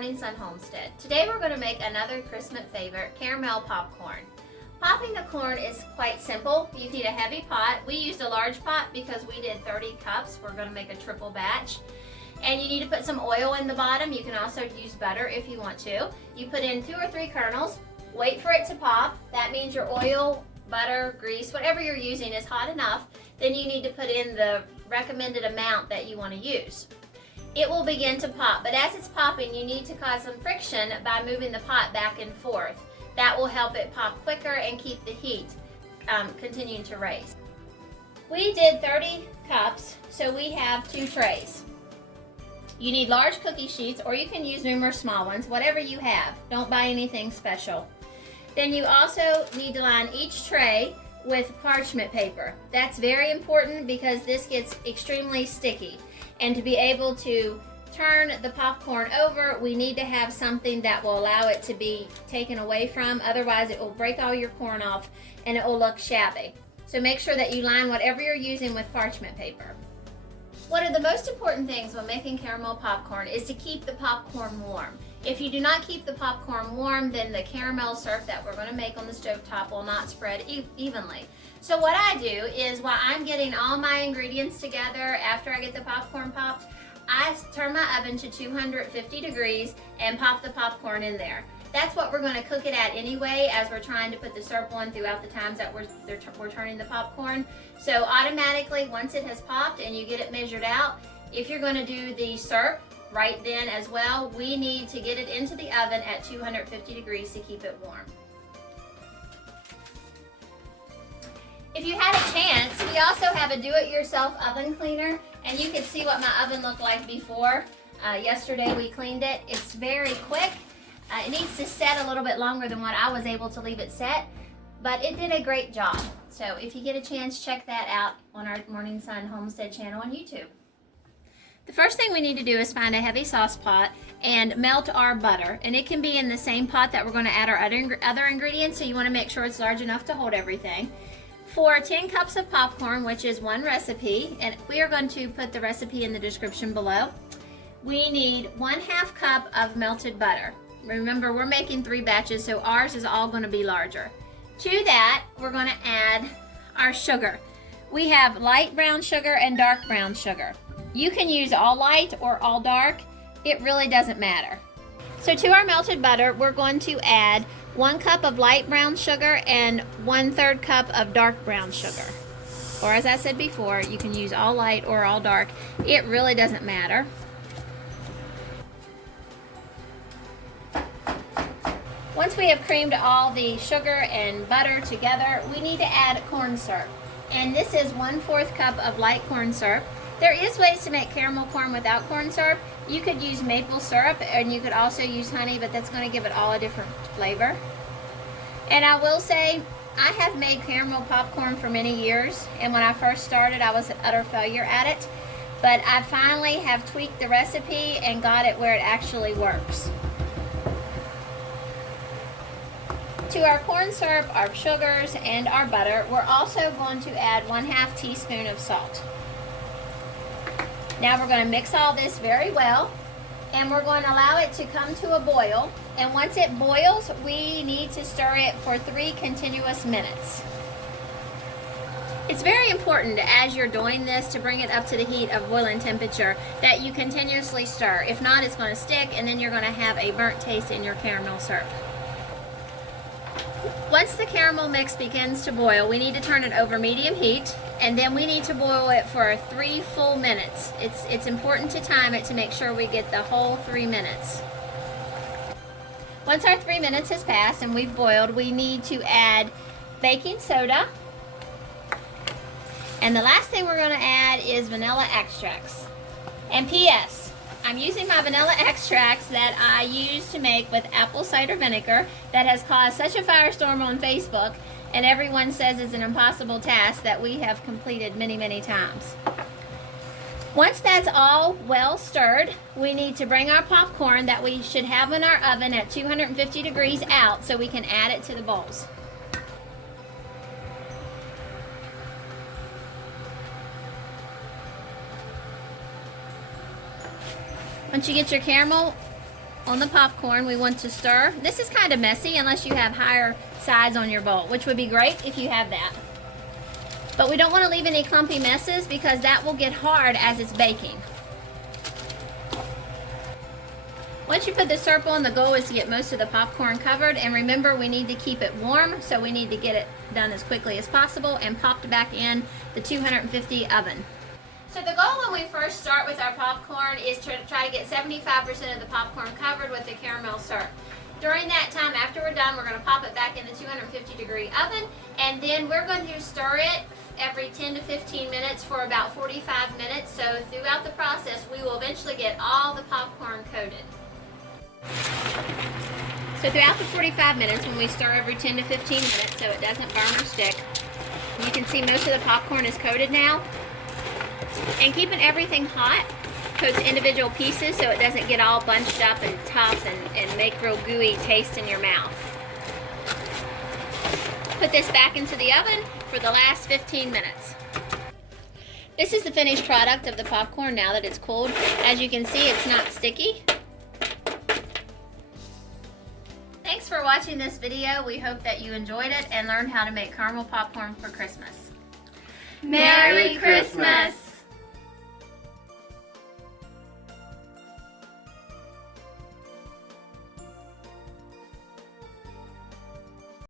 Morning Sun Homestead. Today we're going to make another Christmas favorite, caramel popcorn. Popping the corn is quite simple. You need a heavy pot. We used a large pot because we did 30 cups. We're going to make a triple batch. And you need to put some oil in the bottom. You can also use butter if you want to. You put in 2 or 3 kernels. Wait for it to pop. That means your oil, butter, grease, whatever you're using is hot enough. Then you need to put in the recommended amount that you want to use. It will begin to pop, but as it's popping, you need to cause some friction by moving the pot back and forth. That will help it pop quicker and keep the heat continuing to raise. We did 30 cups, so we have 2 trays. You need large cookie sheets, or you can use numerous small ones, whatever you have. Don't buy anything special. Then you also need to line each tray with parchment paper. That's very important because this gets extremely sticky. And to be able to turn the popcorn over, we need to have something that will allow it to be taken away from. Otherwise, it will break all your corn off and it will look shabby. So make sure that you line whatever you're using with parchment paper. One of the most important things when making caramel popcorn is to keep the popcorn warm. If you do not keep the popcorn warm, then the caramel syrup that we're going to make on the stovetop will not spread evenly. So what I do is, while I'm getting all my ingredients together after I get the popcorn popped, I turn my oven to 250 degrees and pop the popcorn in there. That's what we're going to cook it at anyway, as we're trying to put the syrup on throughout the times that we're turning the popcorn. So automatically, once it has popped and you get it measured out, if you're going to do the syrup right then as well, we need to get it into the oven at 250 degrees to keep it warm. If you had a chance, we also have a do-it-yourself oven cleaner, and you can see what my oven looked like before. Yesterday we cleaned it. It's very quick. It needs to set a little bit longer than what I was able to leave it set, but it did a great job. So if you get a chance, check that out on our Morning Sun Homestead channel on YouTube. The first thing we need to do is find a heavy sauce pot and melt our butter, and it can be in the same pot that we're going to add our other ingredients, so you want to make sure it's large enough to hold everything. For 10 cups of popcorn, which is one recipe, and we are going to put the recipe in the description below, we need 1/2 cup of melted butter. Remember, we're making 3 batches, so ours is all going to be larger. To that, we're going to add our sugar. We have light brown sugar and dark brown sugar. You can use all light or all dark. It really doesn't matter. So to our melted butter, we're going to add 1 cup of light brown sugar and 1/3 cup of dark brown sugar. Or as I said before, you can use all light or all dark. It really doesn't matter. Once we have creamed all the sugar and butter together, we need to add corn syrup. And this is 1/4 cup of light corn syrup. There is ways to make caramel corn without corn syrup. You could use maple syrup, and you could also use honey, but that's going to give it all a different flavor. And I will say, I have made caramel popcorn for many years, and when I first started, I was an utter failure at it. But I finally have tweaked the recipe and got it where it actually works. To our corn syrup, our sugars, and our butter, we're also going to add 1/2 teaspoon of salt. Now we're going to mix all this very well, and we're going to allow it to come to a boil. And once it boils, we need to stir it for 3 continuous minutes. It's very important as you're doing this to bring it up to the heat of boiling temperature that you continuously stir. If not, it's going to stick, and then you're going to have a burnt taste in your caramel syrup. Once the caramel mix begins to boil, we need to turn it over medium heat, and then we need to boil it for 3 full minutes. It's important to time it to make sure we get the whole 3 minutes. Once our 3 minutes has passed and we've boiled, we need to add baking soda. And the last thing we're going to add is vanilla extracts. And P.S. I'm using my vanilla extracts that I used to make with apple cider vinegar that has caused such a firestorm on Facebook, and everyone says it's an impossible task that we have completed many, many times. Once that's all well stirred, we need to bring our popcorn that we should have in our oven at 250 degrees out so we can add it to the bowls. Once you get your caramel on the popcorn, we want to stir. This is kind of messy unless you have higher sides on your bowl, which would be great if you have that. But we don't want to leave any clumpy messes because that will get hard as it's baking. Once you put the syrup on, the goal is to get most of the popcorn covered, and remember we need to keep it warm, so we need to get it done as quickly as possible and popped back in the 250 oven. So the goal when we first start with our popcorn is to try to get 75% of the popcorn covered with the caramel syrup. During that time, after we're done, we're going to pop it back in the 250-degree oven, and then we're going to stir it every 10 to 15 minutes for about 45 minutes. So throughout the process, we will eventually get all the popcorn coated. So throughout the 45 minutes, when we stir every 10 to 15 minutes so it doesn't burn or stick, you can see most of the popcorn is coated now. And keeping everything hot coats individual pieces so it doesn't get all bunched up and tough and make real gooey taste in your mouth. Put this back into the oven for the last 15 minutes. This is the finished product of the popcorn now that it's cooled. As you can see, it's not sticky. Thanks for watching this video. We hope that you enjoyed it and learned how to make caramel popcorn for Christmas. Merry Christmas!